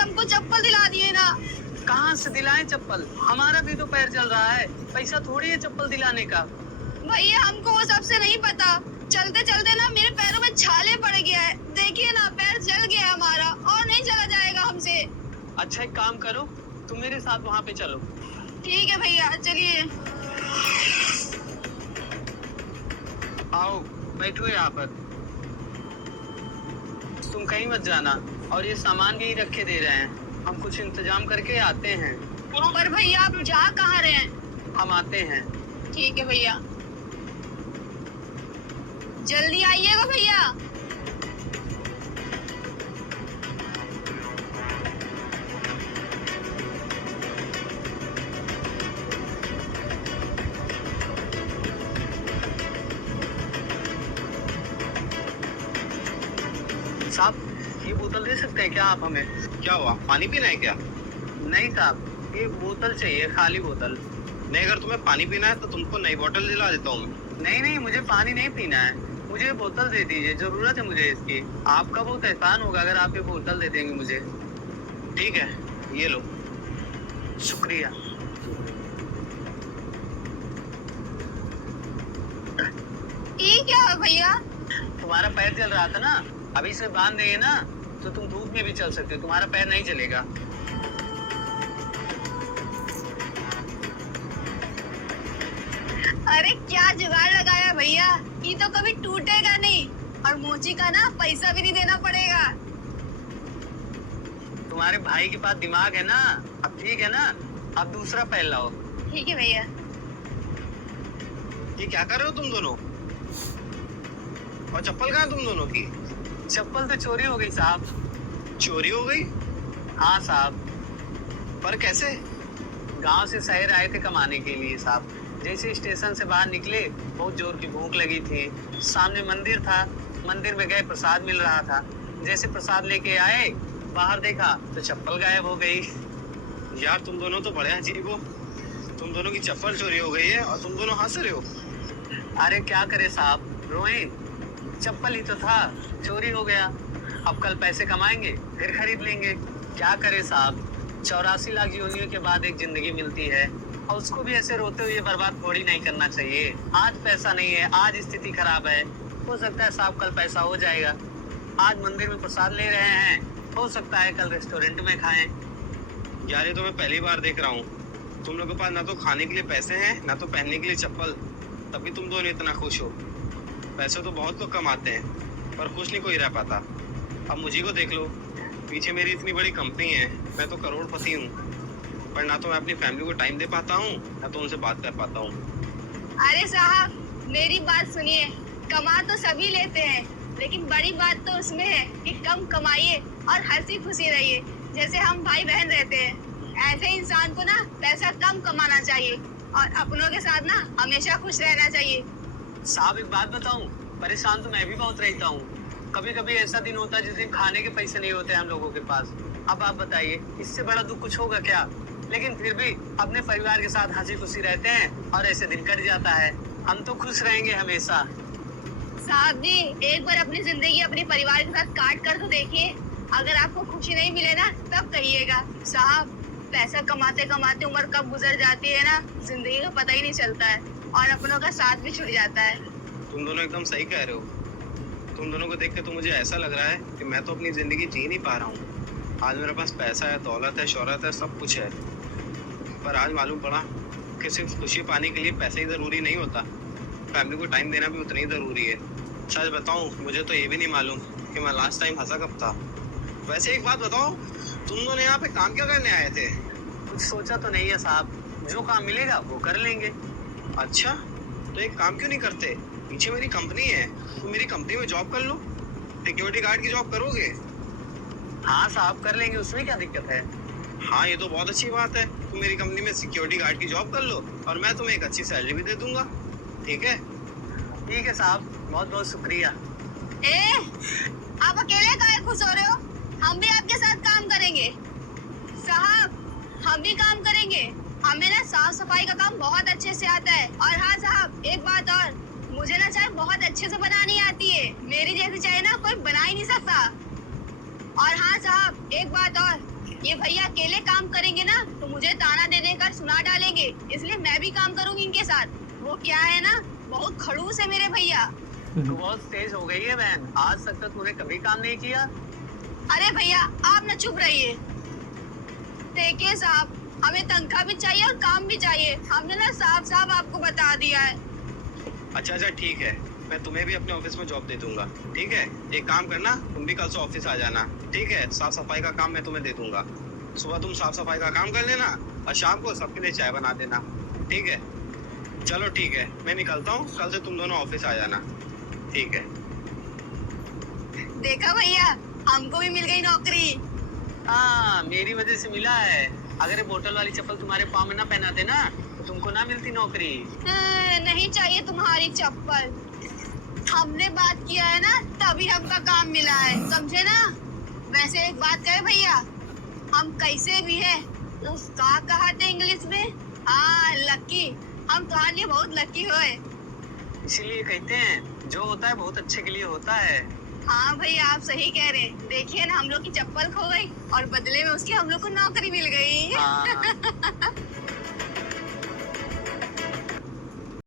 हमको चप्पल दिला दिए ना। कहाँ से दिलाएं चप्पल? हमारा भी तो पैर चल रहा है, पैसा थोड़ी है चप्पल दिलाने का। भैया हमको वो सबसे नहीं पता, चलते चलते ना मेरे पैरों में छाले पड़ गया है, देखिए ना पैर जल गया है हमारा, और नहीं चला जाएगा हमसे। अच्छा एक काम करो, तुम मेरे साथ वहाँ पे चलो। ठीक है भैया चलिए। आओ बैठो यहाँ पर। तुम कहीं मत जाना, और ये सामान भी रखे दे रहे हैं, हम कुछ इंतजाम करके आते हैं। पर भैया आप जा कहाँ रहे हैं? हम आते हैं। ठीक है भैया, जल्दी आइएगा भैया। साहब ये बोतल दे सकते हैं क्या आप हमें? क्या हुआ, पानी पीना है क्या? नहीं साहब, ये बोतल चाहिए, खाली बोतल। नहीं, अगर तुम्हें पानी पीना है तो तुमको नई बोतल दिला देता हूँ। नहीं नहीं, मुझे पानी नहीं पीना है, मुझे बोतल दे दीजिए, जरूरत है मुझे इसकी। आपका बहुत एहसान होगा अगर आप ये बोतल दे देंगे मुझे। ठीक है, ये लो। शुक्रिया। ये क्या है भैया? तुम्हारा पैर चल रहा था ना, अभी से बांध देंगे ना तो तुम धूप में भी चल सकते हो, तुम्हारा पैर नहीं चलेगा। अरे क्या जुगाड़ लगाया भैया, ये तो कभी टूटेगा नहीं, और मोची का ना पैसा भी नहीं देना पड़ेगा। तुम्हारे भाई के पास दिमाग है ना, अब ठीक है ना, अब दूसरा पैर लाओ। ठीक है भैया। ये क्या कर रहे हो तुम दोनों? और चप्पल कहाँ तुम दोनों की? चप्पल तो चोरी हो गई साहब। चोरी हो गई? हाँ साहब। पर कैसे? गांव से शहर आए थे कमाने के लिए साहब। जैसे स्टेशन से बाहर निकले, बहुत जोर की भूख लगी थी, सामने मंदिर था, मंदिर में गए, प्रसाद मिल रहा था, जैसे प्रसाद लेके आए, बाहर देखा तो चप्पल गायब हो गई। यार तुम दोनों तो बड़े अजीब हो, तुम दोनों की चप्पल चोरी हो गई है और तुम दोनों हंस रहे हो। अरे क्या करे साहब, रोए, चप्पल ही तो था, चोरी हो गया, अब कल पैसे कमाएंगे फिर खरीद लेंगे। क्या करे साहब, 84 लाख योनियों के बाद एक जिंदगी मिलती है, और उसको भी ऐसे रोते हुए बर्बाद थोड़ी नहीं करना चाहिए। आज पैसा नहीं है, आज स्थिति खराब है, हो सकता है साहब कल पैसा हो जाएगा। आज मंदिर में प्रसाद ले रहे हैं, हो सकता है कल रेस्टोरेंट में खाएं। यार ये तो मैं पहली बार देख रहा हूँ, तुम लोगों के पास ना तो खाने के लिए पैसे हैं ना तो पहनने के लिए चप्पल, तभी तुम दोनों इतना खुश हो। पैसे तो बहुत लोग कमाते हैं पर खुश नहीं कोई रह पाता। अब मुझे को देख लो, पीछे मेरी इतनी बड़ी कंपनी है, मैं तो करोड़पति हूँ, पर ना तो मैं अपनी फैमिली को टाइम दे पाता हूँ ना तो उनसे बात कर पाता हूँ। अरे साहब मेरी बात सुनिए, कमा तो सभी लेते हैं, लेकिन बड़ी बात तो उसमें है कि कम कमाइए और हंसी खुशी रहिए, जैसे हम भाई बहन रहते हैं। ऐसे इंसान को ना पैसा कम कमाना चाहिए और अपनों के साथ ना हमेशा खुश रहना चाहिए। साहब एक बात बताऊं, परेशान तो मैं भी बहुत रहता हूँ। कभी कभी ऐसा दिन होता है जिस दिन खाने के पैसे नहीं होते हम लोगों के पास। अब आप बताइए, इससे बड़ा दुख कुछ होगा क्या? लेकिन फिर भी अपने परिवार के साथ हंसी खुशी रहते हैं और ऐसे दिन कट जाता है। हम तो खुश रहेंगे हमेशा। साहब जी एक बार अपनी जिंदगी अपने परिवार के साथ काट कर तो देखिए, अगर आपको खुशी नहीं मिले ना तब कहिएगा। साहब पैसा कमाते कमाते उम्र कब गुजर जाती है ना, जिंदगी का पता ही नहीं चलता है, और अपनों का साथ भी छूट जाता है। तुम दोनों एकदम सही कह रहे हो। तुम दोनों को देख के तो मुझे ऐसा लग रहा है कि मैं तो अपनी जिंदगी जी नहीं पा रहा हूँ। आज मेरे पास पैसा है, दौलत है, शोहरत है, सब कुछ है, पर आज मालूम पड़ा कि सिर्फ खुशी पाने के लिए पैसा ही जरूरी नहीं होता, फैमिली को टाइम देना भी उतना ही जरूरी है। सच बताऊं, मुझे तो ये भी नहीं मालूम कि मैं लास्ट टाइम हंसा कब था। वैसे एक बात बताओ, तुम दोनों यहाँ पे काम क्या करने आए थे? कुछ सोचा तो नहीं है साहब, जो काम मिलेगा वो कर लेंगे। अच्छा, तो एक काम क्यों नहीं करते? पीछे मेरी कंपनी है, तुम मेरी कंपनी में जॉब कर लो, सिक्योरिटी गार्ड की जॉब करोगे। हाँ साहब कर लेंगे, उसमें क्या दिक्कत है? हाँ ये तो बहुत अच्छी बात है, तुम मेरी कंपनी में सिक्योरिटी गार्ड की जॉब कर लो और मैं तुम्हें एक अच्छी सैलरी भी दे दूंगा। ठीक है? ठीक है साहब, बहुत बहुत शुक्रिया। आप अकेले काहे खुश हो रहे हो? हम भी आपके साथ काम करेंगे। साहब हम भी काम करेंगे, हमें ना साफ सफाई का काम बहुत अच्छे से आता है। और हाँ साहब एक बात और, मुझे ना चाय बहुत अच्छे से बनानी आती है, मेरी जैसी चाय ना कोई बना ही नहीं सकता। और हाँ साहब एक बात और, ये भैया अकेले काम करेंगे ना तो मुझे ताना दे देकर सुना डालेंगे, इसलिए मैं भी काम करूंगी इनके साथ। वो क्या है ना, बहुत खड़ूस है मेरे भैया। तू बहुत तेज हो गई है बहन, आज तक तो तूने कभी काम नहीं किया। अरे भैया आप ना चुप रहिए। देखिए साहब, हमें तनख्वाह भी चाहिए और काम भी चाहिए। हमने ना साफ साफ आपको बता दिया है। अच्छा ठीक है, मैं तुम्हें भी अपने ऑफिस में जॉब दे दूंगा। ठीक है, एक काम करना, तुम भी कल से ऑफिस आ जाना। ठीक है, साफ सफाई का काम मैं तुम्हें दे दूंगा। सुबह तुम साफ सफाई का काम कर लेना और शाम को सबके लिए चाय बना देना। ठीक है, चलो ठीक है, मैं निकलता हूँ। कल से तुम दोनों ऑफिस आ जाना। ठीक है। देखा भैया, हमको भी मिल गई नौकरी। हाँ, मेरी वजह से मिला है। अगर ये बोतल वाली चप्पल तुम्हारे पाँव में ना पहनाते ना तो तुमको ना मिलती नौकरी। नहीं चाहिए तुम्हारी चप्पल। हमने बात किया है ना तभी हमका काम मिला है, समझे ना। वैसे एक बात कहे भैया, हम कैसे भी है तो का कहा थे इंग्लिश में, हाँ लकी। हम तुम्हारे लिए बहुत लकी हुए। इसीलिए कहते हैं जो होता है बहुत अच्छे के लिए होता है। हाँ भैया आप सही कह रहे हैं। देखिए ना, हम लोग की चप्पल खो गई और बदले में उसकी हम लोग को नौकरी मिल गई। हाँ।